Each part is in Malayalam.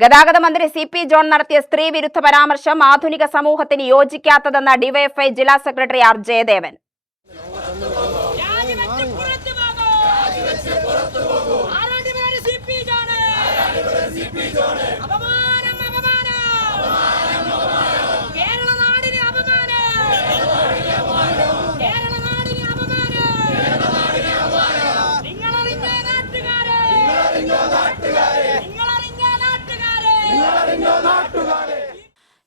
ഗതാഗത മന്ത്രി സി.പി. ജോൺ നടത്തിയ സ്ത്രീ വിരുദ്ധ പരാമർശം ആധുനിക സമൂഹത്തിന് യോജിക്കാത്തതെന്ന് ഡിവൈഎഫ്ഐ ജില്ലാ secretary R Jayadevan.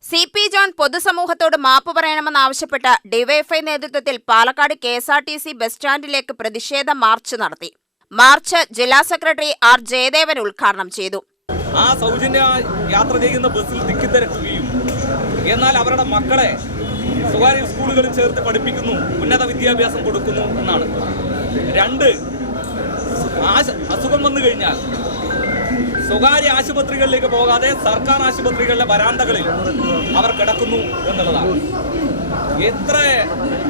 C P. John പൊതുസമൂഹത്തോട് മാപ്പ് പറയണമെന്നാവശ്യപ്പെട്ട് ഡിവൈഎഫ്ഐ നേതൃത്വത്തിൽ പാലക്കാട് KSRTC ബസ് സ്റ്റാൻഡിലേക്ക് പ്രതിഷേധ മാർച്ച് നടത്തി. മാർച്ച് ജില്ലാ സെക്രട്ടറി ആർ ജയദേവൻ ഉദ്ഘാടനം ചെയ്തു. ആ സൗജന്യ യാത്ര ചെയ്യുന്ന ബസ്സിൽ തിക്കിത്തിരക്കുകയും എന്നാൽ അവരുടെ മക്കളെ സ്വകാര്യ സ്കൂളുകളിൽ ചേർത്ത് പഠിപ്പിക്കുന്നു, ഉന്നത വിദ്യാഭ്യാസം കൊടുക്കുന്നു എന്നാണ്. 2, അസുഖം വന്നു കഴിഞ്ഞാൽ സ്വകാര്യ ആശുപത്രികളിലേക്ക് പോകാതെ സർക്കാർ ആശുപത്രികളിലെ വരാന്തകളിൽ അവർ കിടക്കുന്നു എന്നുള്ളതാണ്. എത്ര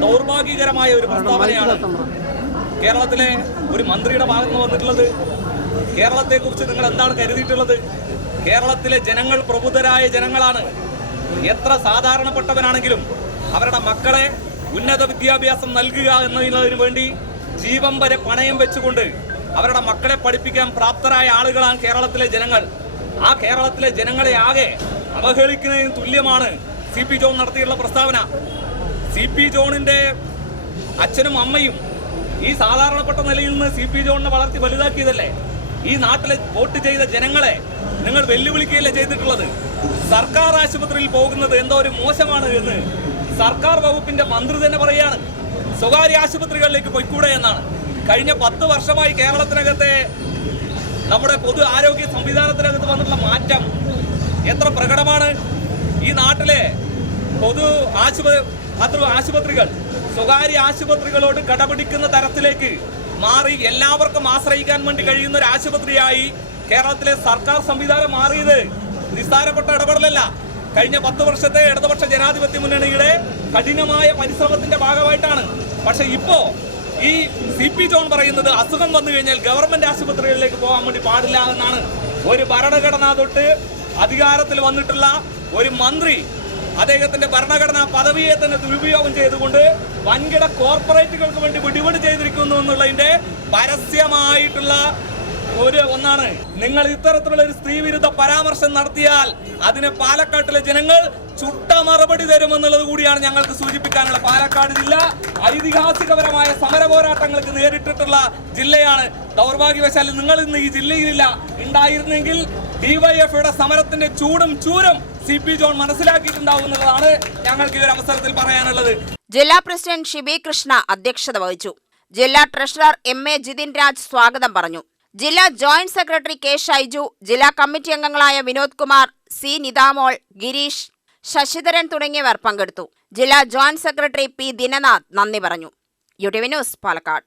ദൗർഭാഗ്യകരമായ ഒരു പ്രസ്താവനയാണ് കേരളത്തിലെ ഒരു മന്ത്രിയുടെ ഭാഗത്ത് വന്നിട്ടുള്ളത്. കേരളത്തെക്കുറിച്ച് നിങ്ങൾ എന്താണ് കരുതിയിട്ടുള്ളത്? കേരളത്തിലെ ജനങ്ങൾ പ്രബുദ്ധരായ ജനങ്ങളാണ്. എത്ര സാധാരണപ്പെട്ടവനാണെങ്കിലും അവരുടെ മക്കളെ ഉന്നത വിദ്യാഭ്യാസം നൽകുക എന്നതിനു വേണ്ടി ജീവൻ വരെ പണയം വെച്ചുകൊണ്ട് അവരുടെ മക്കളെ പഠിപ്പിക്കാൻ പ്രാപ്തരായ ആളുകളാണ് കേരളത്തിലെ ജനങ്ങൾ. ആ കേരളത്തിലെ ജനങ്ങളെ ആകെ അവഹേളിക്കുന്നതിന് തുല്യമാണ് സി.പി. ജോൺ നടത്തിയുള്ള പ്രസ്താവന. സി.പി. ജോണിന്റെ അച്ഛനും അമ്മയും ഈ സാധാരണപ്പെട്ട നിലയിൽ നിന്ന് സി.പി. ജോണിനെ വളർത്തി വലുതാക്കിയതല്ലേ? ഈ നാട്ടിലെ വോട്ട് ചെയ്ത ജനങ്ങളെ നിങ്ങൾ വെല്ലുവിളിക്കുകയല്ലേ ചെയ്തിട്ടുള്ളത്? സർക്കാർ ആശുപത്രിയിൽ പോകുന്നത് എന്തോ ഒരു മോശമാണ് എന്ന് സർക്കാർ വകുപ്പിന്റെ മന്ത്രി തന്നെ പറയാണ്. സ്വകാര്യ ആശുപത്രികളിലേക്ക് പോയിക്കൂടെ എന്നാണ്. കഴിഞ്ഞ 10 വർഷമായി കേരളത്തിനകത്തെ നമ്മുടെ പൊതു ആരോഗ്യ സംവിധാനത്തിനകത്ത് വന്നിട്ടുള്ള മാറ്റം എത്ര പ്രകടമാണ്. ഈ നാട്ടിലെ പൊതു ആശുപത്രികൾ സ്വകാര്യ ആശുപത്രികളോട് കടപിടിക്കുന്ന തരത്തിലേക്ക് മാറി എല്ലാവർക്കും ആശ്രയിക്കാൻ വേണ്ടി കഴിയുന്ന ഒരു ആശുപത്രിയായി കേരളത്തിലെ സർക്കാർ സംവിധാനം മാറിയത് നിസ്സാരപ്പെട്ട ഇടപെടലല്ല. കഴിഞ്ഞ 10 വർഷത്തെ ഇടതുപക്ഷ ജനാധിപത്യ മുന്നണിയുടെ കഠിനമായ പരിശ്രമത്തിന്റെ ഭാഗമായിട്ടാണ്. പക്ഷെ ഇപ്പോ ഈ സി.പി. ജോൺ പറയുന്നത് അസുഖം വന്നു കഴിഞ്ഞാൽ ഗവൺമെന്റ് ആശുപത്രികളിലേക്ക് പോകാൻ വേണ്ടി പാടില്ല എന്നാണ്. ഒരു ഭരണഘടന തൊട്ട് അധികാരത്തിൽ വന്നിട്ടുള്ള ഒരു മന്ത്രി അദ്ദേഹത്തിന്റെ ഭരണഘടനാ പദവിയെ തന്നെ ദുരുപയോഗം ചെയ്തുകൊണ്ട് വൻകിട കോർപ്പറേറ്റുകൾക്ക് വേണ്ടി വിടിവിടി ചെയ്തിരിക്കുന്നു എന്നുള്ളതിന്റെ പരസ്യമായിട്ടുള്ള ഒന്നാണ്. നിങ്ങൾ ഇത്തരത്തിലുള്ള ഒരു സ്ത്രീ വിരുദ്ധ പരാമർശം നടത്തിയാൽ അതിന് പാലക്കാട്ടിലെ ജനങ്ങൾ ചുട്ട മറുപടി തരുമെന്നുള്ളത് കൂടിയാണ് ഞങ്ങൾക്ക് സൂചിപ്പിക്കാനുള്ള. പാലക്കാട് ജില്ല ഐതിഹാസികപരമായ സമര പോരാട്ടങ്ങൾക്ക് നേരിട്ടിട്ടുള്ള ജില്ലയാണ്. ദൗർഭാഗ്യവശാൽ നിങ്ങൾ ഇന്ന് ഈ ജില്ലയിലില്ല. ഉണ്ടായിരുന്നെങ്കിൽ ഡിവൈഎഫ്ഐയുടെ സമരത്തിന്റെ ചൂടും ചൂരും സി.പി. ജോൺ മനസ്സിലാക്കിയിട്ടുണ്ടാവും എന്നുള്ളതാണ് ഞങ്ങൾക്ക് ഈ ഒരു അവസരത്തിൽ പറയാനുള്ളത്. ജില്ലാ പ്രസിഡന്റ് ഷിബി കൃഷ്ണ അധ്യക്ഷത വഹിച്ചു. ജില്ലാ ട്രഷറർ എം.എ. ജിതിൻ രാജ് സ്വാഗതം പറഞ്ഞു. ജില്ലാ ജോയിന്റ് സെക്രട്ടറി കെ. ഷൈജു, ജില്ലാ കമ്മിറ്റി അംഗങ്ങളായ വിനോദ് കുമാർ, സി. നിതാമോൾ, ഗിരീഷ്, ശശിധരൻ തുടങ്ങിയവർ പങ്കെടുത്തു. ജില്ലാ ജോയിന്റ് സെക്രട്ടറി പി. ദിനനാഥ് നന്ദി പറഞ്ഞു. UTV news, Palakkad.